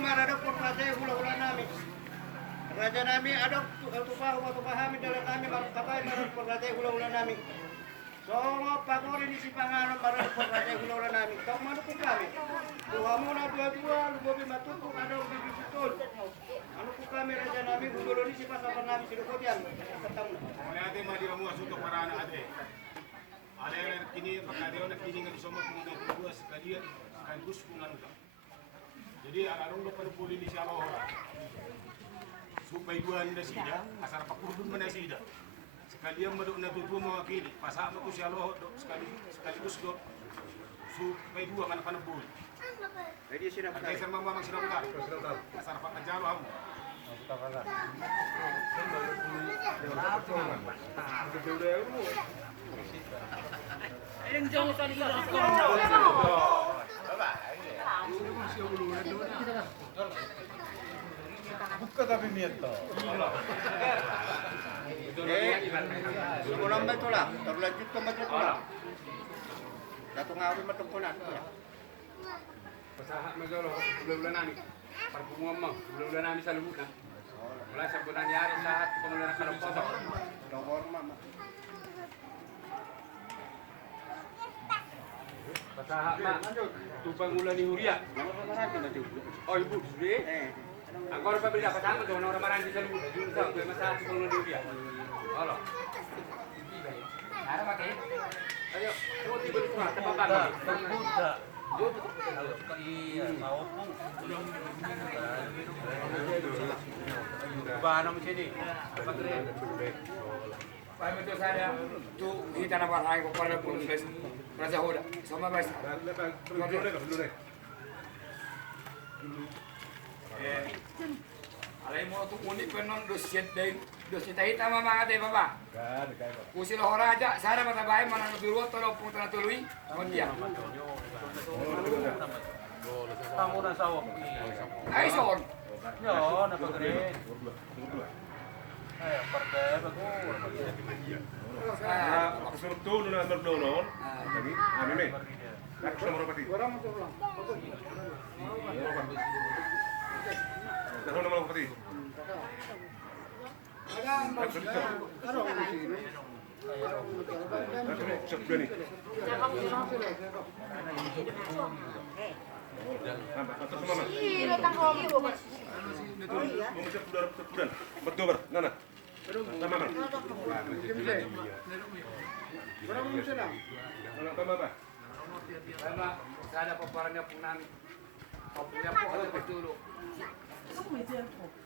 maradok por raja hula-hula nami. Raja nami adok tupahami dalam nami katay maradok por raja hula-hula nami. So pagori ni si pangano maradok por raja hula-hula nami. Kau mana po kami? Tuha mo na dua-dua, lugobi matutok adok bibisutol. Ano po kami raja nami gugulo ni si pasapan nami silukot yan. Katang. Oleh ate madi kamu asuto para anak ate. Ada yang kini pagkadiyo na kini nga isomot mo na dua sekalian sekaligus pungan ka. Jadi arong do panu puli ni siya ora. Supaya dua anda sida asal pakurdun mana sida. Sekalian maduk na tutu mewakili pasama ko siya do sekaligus do supaya dua mana panu puli. Jadi sila Kay sir mamang sila ka. Asal pakajaro hamu. Buka tapi mieto. Sumulang ba ito lang? Tarlanjut ka ba ito lang? Datungawin matungkulan. Pasahat magalo bulan-bulan nami. Parpunguan mo, bulan-bulan nami sa lumutan. Mula sa bulan yari sa at pangulunan ka lang po. Dawar mama. Pasahat ma, tupang ulan ni Huria. Marami na ito. Oh, ibu, sudah. Ang kau pabili dapat apa tu? Orang marah di sana. Jumpa sama tu masalah si pangulunan ni Huria. Halo. Ada pakai? Ayo, coba tiba di sana. Tempat mana? Buka. Iya, mau pun. Bahan nama sini. Apa tu? Pai betul saya. Tu kita nak buat hari kau pada pun flash. Raja Hoda. Sama baik. Alay mo tu unik penon dosit hitam mama kata bapa. Kusi lohora aja, saya mata baik mana biru tolong pun tanah tului. Kemudian. Kamu na sawak. Ay son. Yo, napagre. Ay, parte bagus. Aku suruh tu nuna berdonon. Jadi, ame. Aku suruh merapati. Dah nama merapati. Saya ada paparannya punang. Papunya po ada betul.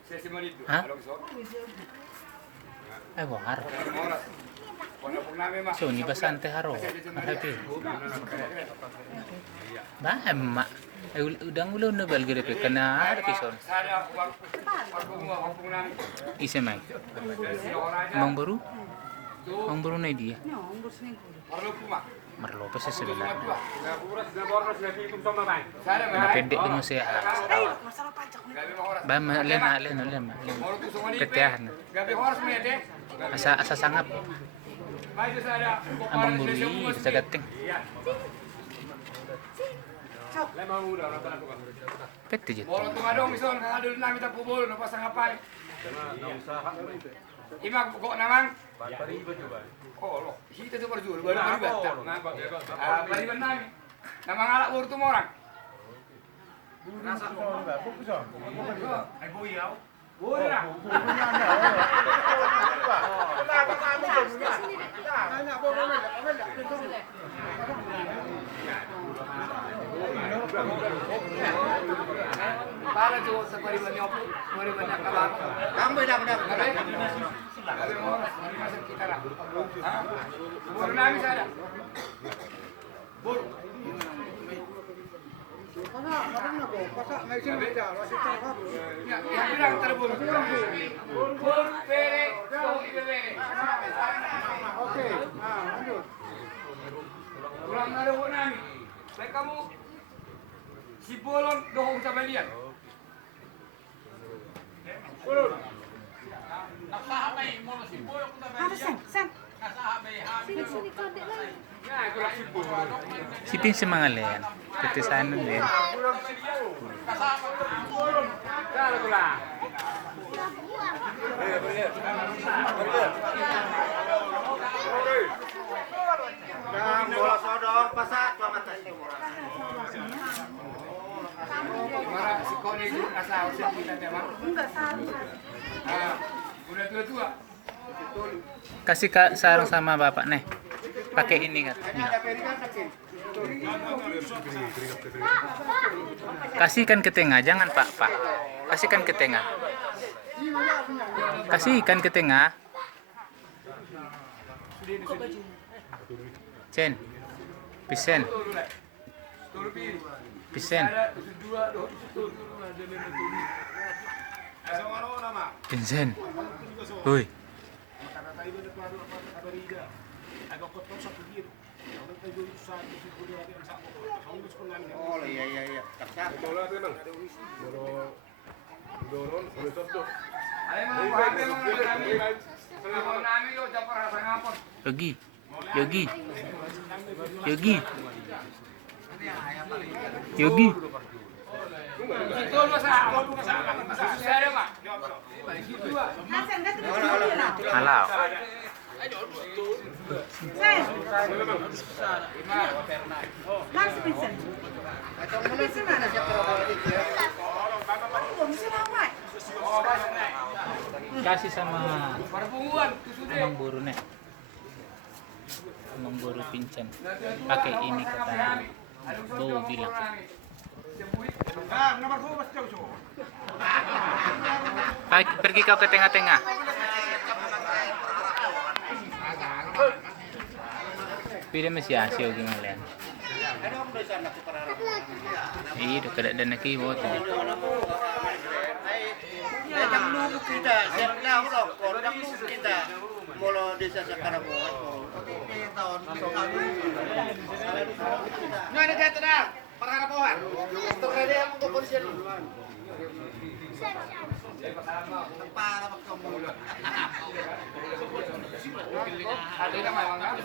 Sesi menit. Hah? Ay, war. So, ni basante haro. Happy. Ba, mak. Ay, udang ulo na balgire pe kana kison. Ise mai. Mang baru? Mang baru na dia. Marlo pa sa sila. Napendek mo siya. Ba, len. Ketiahan. Asa sangap. Amang buri sa gating. Pette jet. Bolo tumadong mison kadul na kita pubul na pasang apay. Imag kok namang oh lo, hita tu berjul, baru bata. Bariban nami. Namang alak ur tu orang. Nasa ko ba? Bukuso. Ay buyaw. Bura. Para jo sa pariban niyo, pariban na kalam. Kamu dah. Gabi mo oras, marimasan kita ra. Ha? Buro namin sana. Buro. Yang bilang terbun. Buro, pere, pere. Oke. Lanjut. Pulang na daw namin. Baik kamu si bolon dohong sa balian. Bolon. Sipin si mga len. Pati sa ano din. Kalau pula. Dan bola sodok pasak selamat tes bola. Gimana si Koni itu asal usia kita memang? Enggak udah tua-tua. Kasih sarung sama bapak nih. Pakai ini katanya. Kasihkan ke tengah, jangan pak. Kasihkan ke tengah. Kasihkan ke tengah. Cen, pisen, pisen, pisen. Hui. Oh iya. Taksak. Yogi. Halau. Kasih sama Amang Buru nih. Amang Buru pincen. Pakai ini kata Bow bilang. Pergi kau ke tengah-tengah. Pilih masih asio gimana ya? Iya, dekat dan nak keyboard. Kita serna urok kodam kita molo desa sekarang Nah, ini kata dah. Perkara pohon. Terkait yang untuk polisi dulu. Para kamu. Ada nama bang?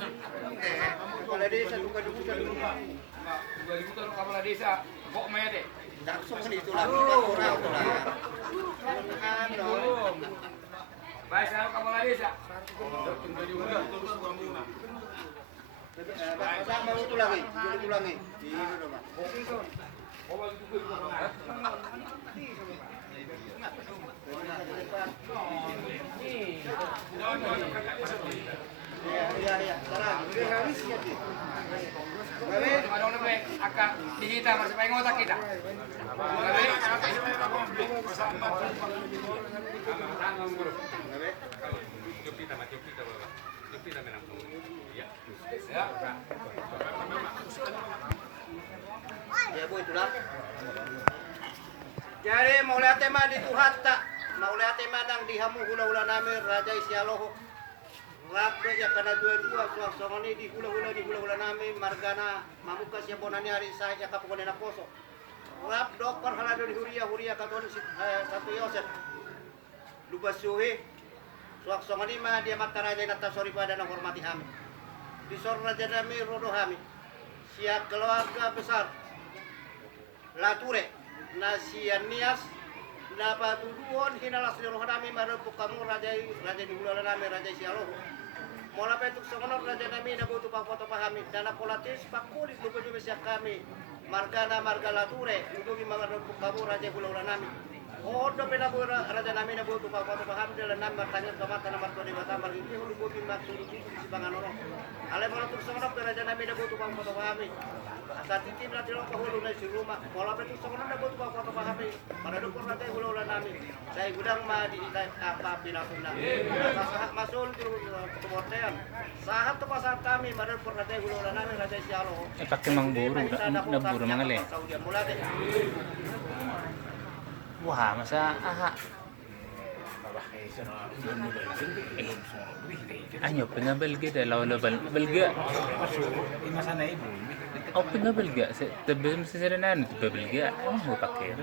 Kepala desa bukan dibuka dulu. Dua ribu kalau kepala desa, kok maya deh? Langsung itu lagi orang tu lah. Baik, saya kepala desa. Pasang mau tu lagi, ulangi. Ini tu mah. Ya. Sekarang habis ya tu. Manong nabe akak digita masih pengen otak kita. Ya bu itulah. Jadi mau lihat tema di Tuhan tak, mau lihat tema nang dihamu hula-hula nami Raja Isialoho. Rabe ya kana dua suasana ni di hula-hula nami margana mamuka siya bonani hari saya ya kapukone na poso. Rap dokter halado di huria katon satu Yosef. Lubasuhi suasana ni mah dia mata raja nata sorry pada nang hormati kami. Di sor raja nami rodo kami. Siap keluarga besar. Lature nasian nias napa tuduhon hinalas di roh nami marupuk kamu raja di hula nami raja Isialoho. Mola petuk songonor raja nami na butuh foto pahami dana polatis pakuli lugu juga siap kami marga lature lugu marupuk kamu raja hula nami. Odo penabu raja nami na butuh foto pahami dalam nama tanya kamata nomor 2 di Batambar ini lugu maksud itu si Banganoro. Ale mola tuk songonor raja nami na butuh foto pahami. Saat itu nanti orang kahulu nasi rumah, kalau betul sekarang dah buat apa pahami. Pada dukun nanti hulu nami, saya gudang mah di apa pinakuna. Sahat masuk di kemudian, sahat tu pasar kami, pada dukun nanti hulu nami Raja Isialoho. Pakai Mang Buru mangale. Wah, masa Anyo pengambil gede lawan belga. Ini sana ibu. Oh pengambil gak? Tapi mesti serenan belga. Mau pakai.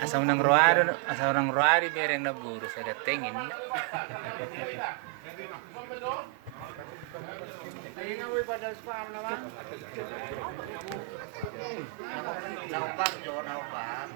Asal orang roari bereng na buru saya datengin. Ini nawi pada spam nama. Naupak jo naupak.